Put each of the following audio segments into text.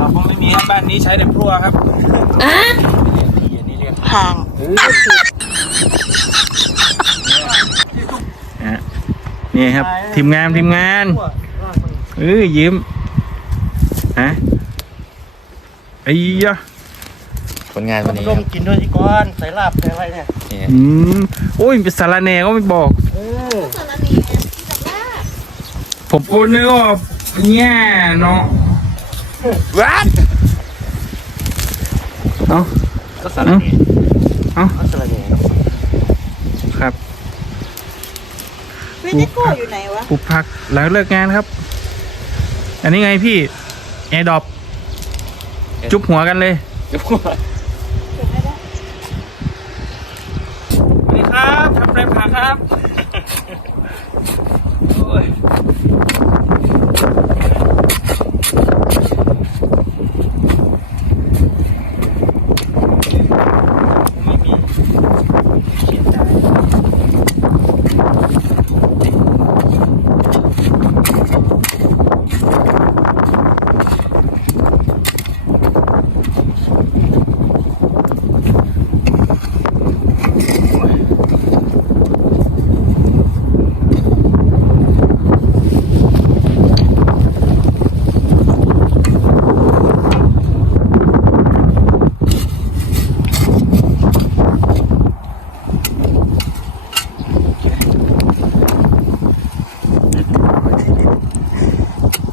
เราก็ไม่มีครับบ้านนี้ใช้แต่พลั่วครับนี่อันนี้เรียกห่างเออนะนี่ครับ ทีมงานทีมงานเออยิ้มฮะไอ้ยะผลงานวันนี้คต้รัมบกินด้วยที่ก้อนใส่ลาบใส่อะไรเนี่ยนี่อืมโอ้ยเป็นสารแหนก็ไม่บอกเออผมพูดนึกว่าเนี่ยเนาะ วัดเนาะก็สาระเนเอ้าก็สาระเนครับวินิโก้อยู่ไหนวะปลูกผักหลังเลิกงานครับ อันนี้ไงพี่แอร์ดรอปจุ๊บหัวกันเลยสวัสดีครับทำไรผักครับ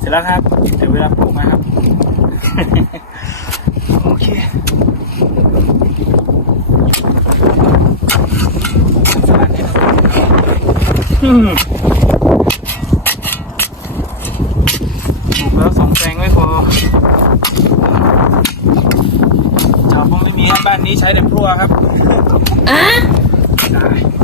ร็จแล้วครับเดี๋ยวเวลาปลูกนะครับ โอเคสลัดเนี่ยอืมปลูกแล้วสองแปลงไม่พอชาวบ้านไม่มีครับบ้านนี้ใช้แต่พลั่วครับตา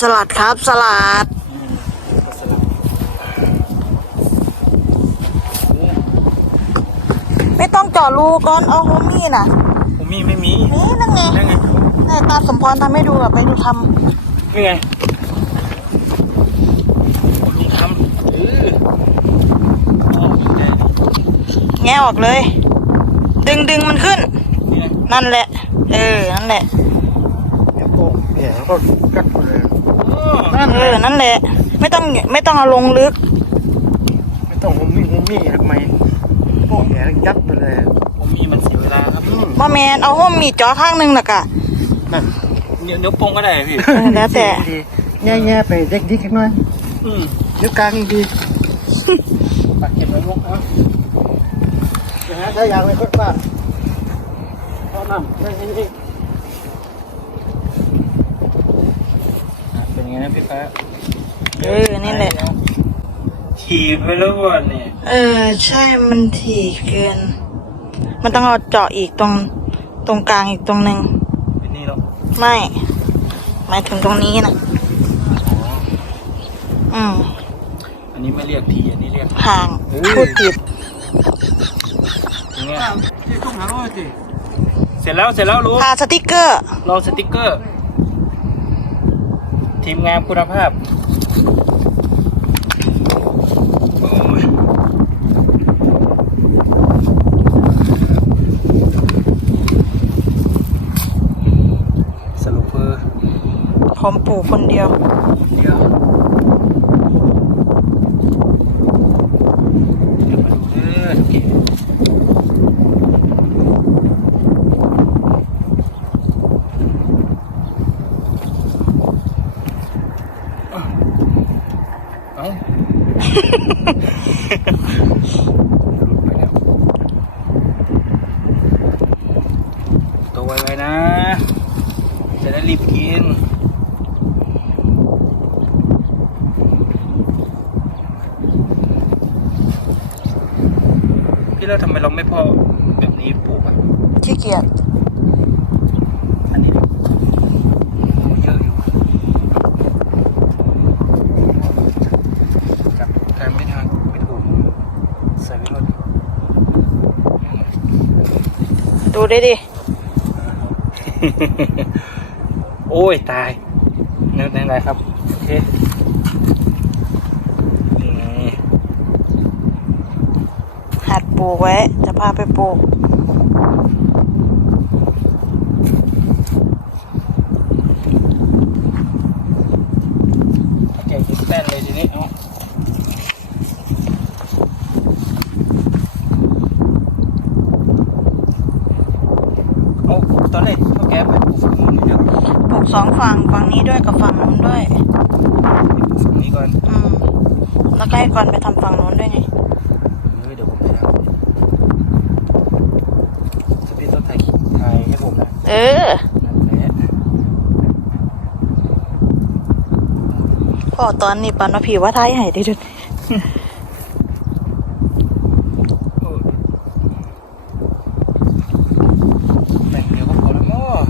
สลัดครับ สลัดไม่ต้องเจาะรูก่อนเอาโฮมี่น่ะผมมีไม่มีเอ๊ะนั่นไงนั่นไงนี่ตาสมพรทำให้ดูอะไปดูทนี่ไงผมมีคำเอออ๋อนี่ไงำแงะออกเลย ดึงดึงมันขึ้น นี่ไงนั่นแหละ เออ นั่นแหละเนี่ยโป่งเนี่ยแล้วก็กัดมาเลยอ๋อ นั่นเอเลอยนั่นแหละ ไม่ต้องไม่ต้องเอาลงลึก ไม่ต้องหุมมี่หุมมี่ทำไมโป่งเนี่ยยัดไปเลยผมมีมันเสียเวลาครับอืมมาแมนเอาห้มมีดจ่อข้างหนึงน่ะกะนั่นเดี๋ยวเดี๋ยวโปงก็ได้พี่เออแล้วแต่ดีแง่ๆไปเด็กดิกหน่อยอืมเดี๋ยวกลางดีปักเก็บไว้ลูกเอานะฮะถ้าอยากไปคนป้าเอาน้ำ นั่นนี่อะเป็นยังไงนะพี่ฟ้าเออนี่แหละเถีบไปแล้วก่อนเนี่ย เออ ใช่มันถี่เกิน มันต้องเอาเจาะอีกตรงตรงกลางอีกตรงหนึ่งเป็นนี่หรอกไม่ หมายถึงตรงนี้นะอืมอันนี้ไม่เรียกทีอันนี้เรียกห่างเออพูดผิดอย่างเงี้ยที่ต้องหาร้อยสิเสร็จแล้วเสร็จแล้วรู้ทาสติกเกอร์รอสติกเกอร์ ทีมงานคุณภาพโอ้ยสรุปคือผมปลูกคนเดียว เดี๋ยวเดี๋ยวมาดูเด้อโอเคเอ้า ไปแล้วตัวไวๆนะ จะได้รีบกิน พี่ แล้วทำไมเราไม่พอแบบนี้ปลูกอะขี้เกียจอันนี้ดิโอ้เยอะอยู่จับแทนไม่ทันไม่ถูกใส่ไม่รอดดูได้ดิ โอ้ยตายนั่นไหนครับ โอเคนี่ไง หัด ปลูกไว้ จะพาไปปลูก เก่งกินแป้นเลยทีนี้เอาเอาตอนแรกเขาแก้ไปปลูกฝั่งนู้นนี่เดี๋ยวปลูกสองฝั่งฝั่งนี้ด้วยกับฝั่งนู้นด้วยปลูกฝั่งนี้ก่อน อืมแล้วก็ให้ก่อนไปทำฝั่งนู้นด้วยไง เฮ้ยเดี๋ยวผมไปทำจะพี่ต้องถ่ายถ่ายให้ผมนะ เออนั่นแหละก็ตอนนี้ปันมาผีว่าไท้ายให้ได้ด้วย เออแต่งเดียวก็พอแล้วมั้ง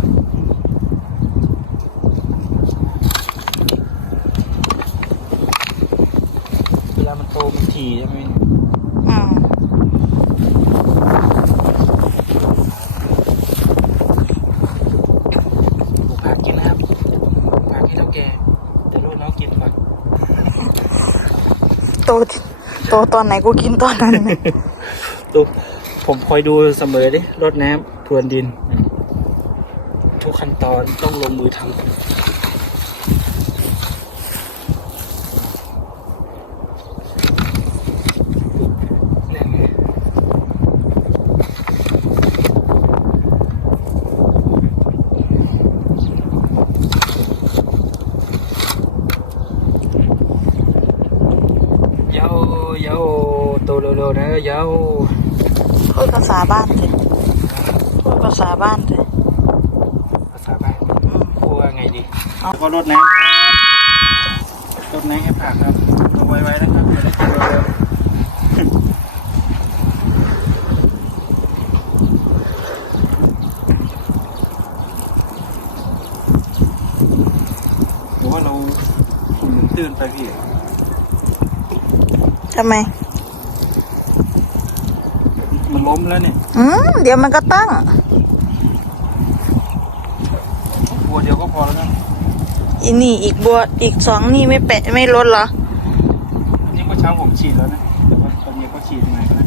เวลามันโตมันถี่ใช่ไหม อืม ปลูกผักกินนะครับปลูกผักให้เท่าแก่แต่ลูกน้องกินผัก โตโตตอนไหนกูกินตอนนั้นน่ะดูผมคอยดูเสมอดิรดน้ำพรวนดิน ทุกขั้นตอนต้องลงมือทำนั่นไงเยาเยาโต เร็วๆนะเยาพูดภาษาบ้านเลยพูดภาษาบ้านเลยภาษาบ้านอืมพูดว่าไงดีเอาก็รดน้ำรดน้ำให้ผักครับตัวไว้ๆนะครับจะได้กินเร็วๆหรือว่าเราหุ่นมันตื้นไปพี่ทำไมมัน ล้มแล้วเนี่ยอืมเดี๋ยวมันก็ตั้งบัวเดียวก็พอแล้วนะอีนี่อีกบัวอีกสองนี่ไม่แปะไม่ลดเหรออันนี้เมื่อเช้าผมฉีดแล้วนะแต่ว่าตอนนี้เขาฉีดใหม่แล้ว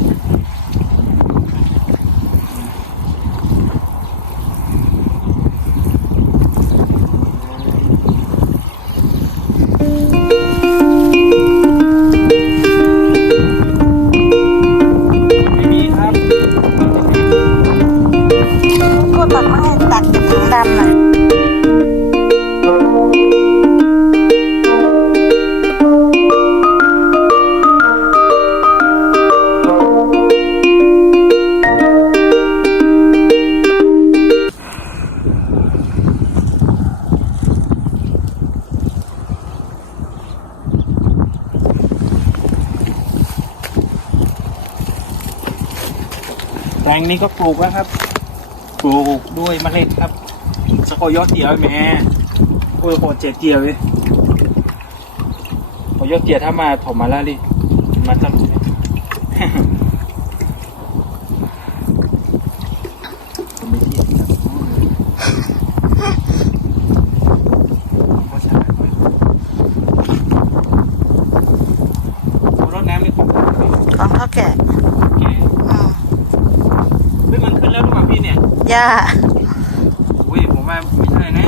แตงนี้ก็ปลูกแล้วครับ ปลูกด้วยเมล็ดครับ สกอยอดเตียวแม่โอ้ยโหเจ็ดเตียวเลยโอยอดเตียวถ้ามาถมมาแล้วดิมาตลอดเลย ผมไม่เทียบครับเพราะฉะนั้นรถน้ำนี่ของผมพี่ ของเท่าแก่ แก อืม เฮ้ยมันขึ้นแล้วหรือเปล่าพี่เนี่ย ย่าอุ้ยผมว่าไม่ใช่นะ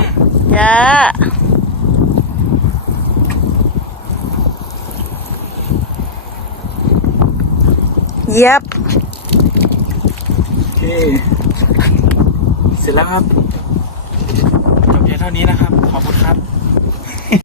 ย่าเย็บโอเคเสร็จแล้วครับจบเพียงเท่านี้นะครับ ขอบคุณครับ